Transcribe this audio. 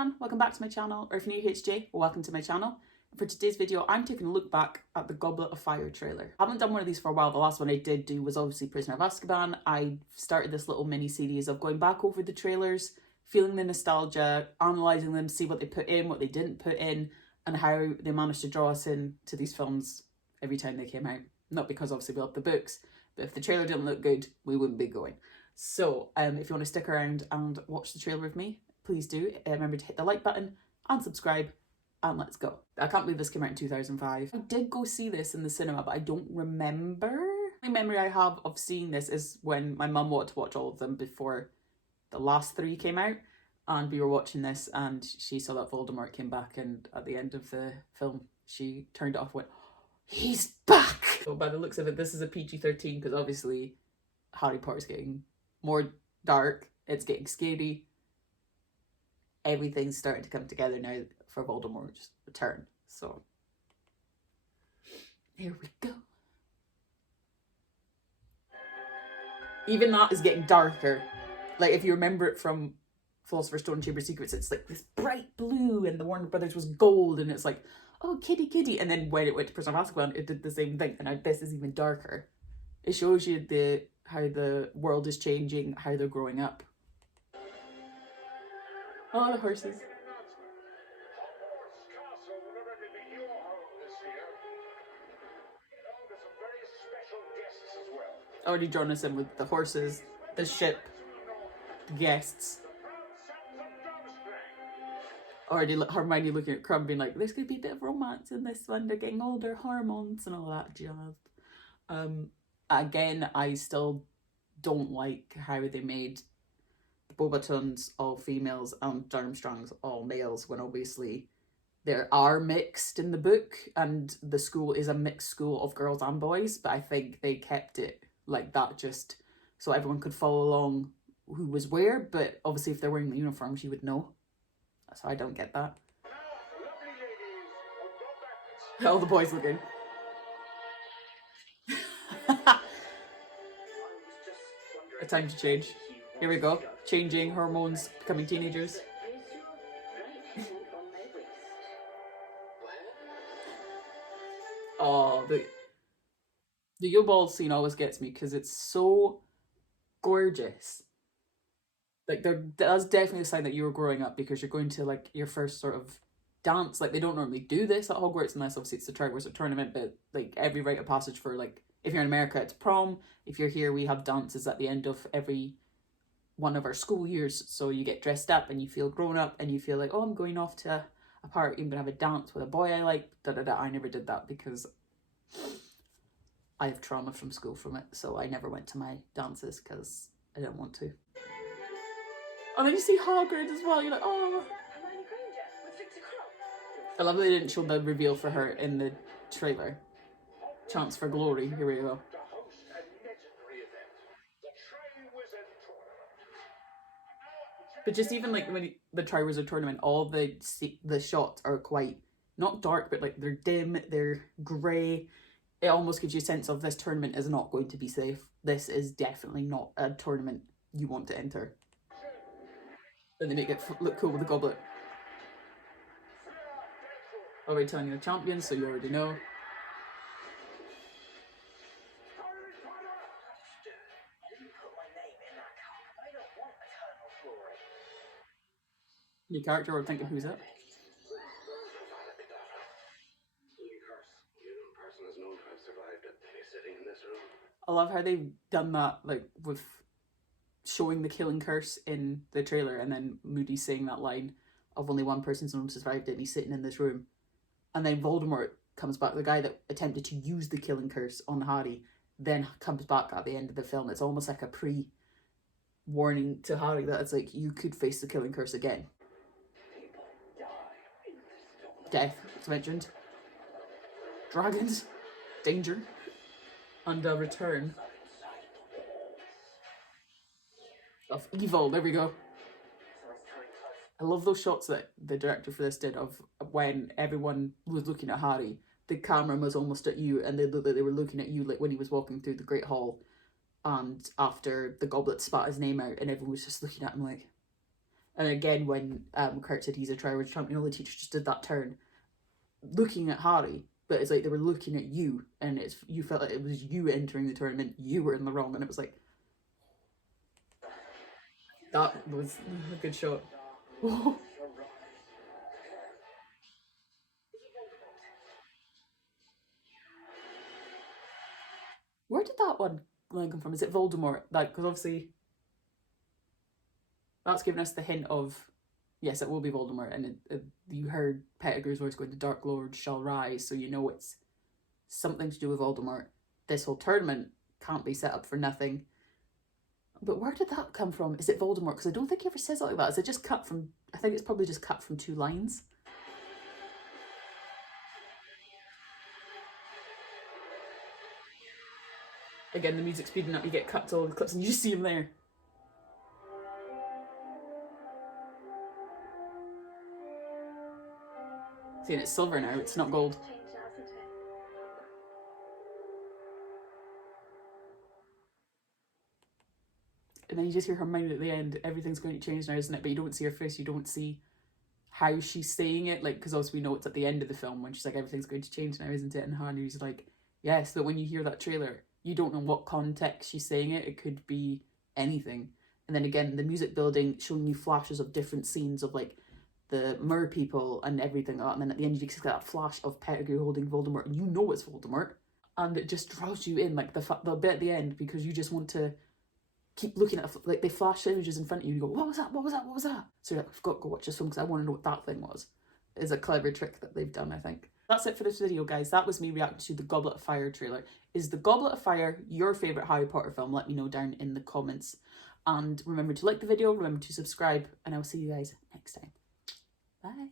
everyone, welcome back to my channel, or if you're new here, HJ, welcome to my channel. For today's video, I'm taking a look back at the Goblet of Fire trailer. I haven't done one of these for a while. The last one I did do was obviously Prisoner of Azkaban. I started this little mini series of going back over the trailers, feeling the nostalgia, analysing them, see what they put in, what they didn't put in, and how they managed to draw us in to these films every time they came out. Not because obviously we love the books, but if the trailer didn't look good, we wouldn't be going. So if you want to stick around and watch the trailer with me, please do. Remember to hit the like button and subscribe, and let's go. I can't believe this came out in 2005. I did go see this in the cinema, but I don't remember. The only memory I have of seeing this is when my mum wanted to watch all of them before the last three came out, and we were watching this and she saw that Voldemort came back, and at the end of the film she turned it off and went, "He's back!" So by the looks of it, this is a PG-13 because obviously Harry Potter's getting more dark, it's getting scary. Everything's starting to come together now for Voldemort's return. So here we go. Even that is getting darker. Like if you remember it from Philosopher's Stone and Chamber of Secrets, it's like this bright blue, and the Warner Brothers was gold, and it's like, oh, kitty kitty. And then when it went to Prisoner of Azkaban, it did the same thing, and now this is even darker. It shows you how the world is changing, how they're growing up. Oh, the horses. Already drawn us in with the horses, the ship, the guests. Already Hermione looking at Crumb being like, there's going to be a bit of romance in this one, they're getting older, hormones and all that jazz. Again, I still don't like how they made the Bobatons all females and Durmstrangs all males, when obviously there are mixed in the book and the school is a mixed school of girls and boys, but I think they kept it like that just so everyone could follow along who was where, but obviously if they're wearing the uniforms you would know. So I don't get that. All the boys looking. A time to change. Here we go. Changing hormones, becoming teenagers. Oh, the U-Ball scene always gets me because it's so gorgeous. Like that's definitely a sign that you were growing up, because you're going to like your first sort of dance. Like they don't normally do this at Hogwarts unless obviously it's the Triwizard Tournament, but like every rite of passage for, like, if you're in America it's prom, if you're here we have dances at the end of every one of our school years, so you get dressed up and you feel grown up and you feel like, oh, I'm going off to a party, I'm gonna have a dance with a boy I like, I never did that because I have trauma from school from it, so I never went to my dances because I didn't want to. And then you see Hagrid as well, you're like, oh. I love that they didn't show the reveal for her in the trailer. Chance for glory, here we go. But just even like when the Triwizard Tournament, all the shots are quite, not dark, but like they're dim, they're grey. It almost gives you a sense of this tournament is not going to be safe. This is definitely not a tournament you want to enter. And they make it look cool with the goblet. Already telling you the champions, so you already know. New character, we're thinking, who's that? I love how they've done that, like with showing the killing curse in the trailer, and then Moody saying that line of only one person's known survived it, and he's sitting in this room, and then Voldemort comes back, the guy that attempted to use the killing curse on Harry, then comes back at the end of the film. It's almost like a pre-warning to Harry that it's like, you could face the killing curse again. Death, it's mentioned. Dragons, danger, and a return of evil. There we go. I love those shots that the director for this did of when everyone was looking at Harry. The camera was almost at you, and they looked like they were looking at you, like when he was walking through the Great Hall, and after the goblet spat his name out, and everyone was just looking at him like. And again, when Kurt said he's a Triwitch champion, all the teachers just did that turn, looking at Harry, but it's like they were looking at you, and you felt like it was you entering the tournament, you were in the wrong, and it was like, that was a good shot. Where did that one line come from? Is it Voldemort? Like, because obviously that's given us the hint of, yes, it will be Voldemort, and you heard Pettigrew's voice going, "The Dark Lord shall rise," so you know it's something to do with Voldemort. This whole tournament can't be set up for nothing. But where did that come from? Is it Voldemort? Because I don't think he ever says it like that. Is it just cut from, I think it's probably just cut from 2 lines. Again, the music's speeding up, you get cut to all the clips and you just see him there. See, and it's silver now, it's not gold. And then you just hear her mind at the end, everything's going to change now, isn't it? But you don't see her face, you don't see how she's saying it, like, because obviously we know it's at the end of the film when she's like, everything's going to change now, isn't it? And Hanu's like, yes, but when you hear that trailer, you don't know what context she's saying it. It could be anything. And then again, the music building, showing you flashes of different scenes of like the mer people and everything like that. And then at the end, you just get that flash of Pettigrew holding Voldemort, and you know it's Voldemort. And it just draws you in, like the bit at the end, because you just want to keep looking at, like, they flash images in front of you and you go, what was that, what was that, what was that? So you're like, I've got to go watch this film because I want to know what that thing was. Is a clever trick that they've done, I think. That's it for this video, guys. That was me reacting to the Goblet of Fire trailer. Is the Goblet of Fire your favourite Harry Potter film? Let me know down in the comments. And remember to like the video, remember to subscribe, and I'll see you guys next time. Bye.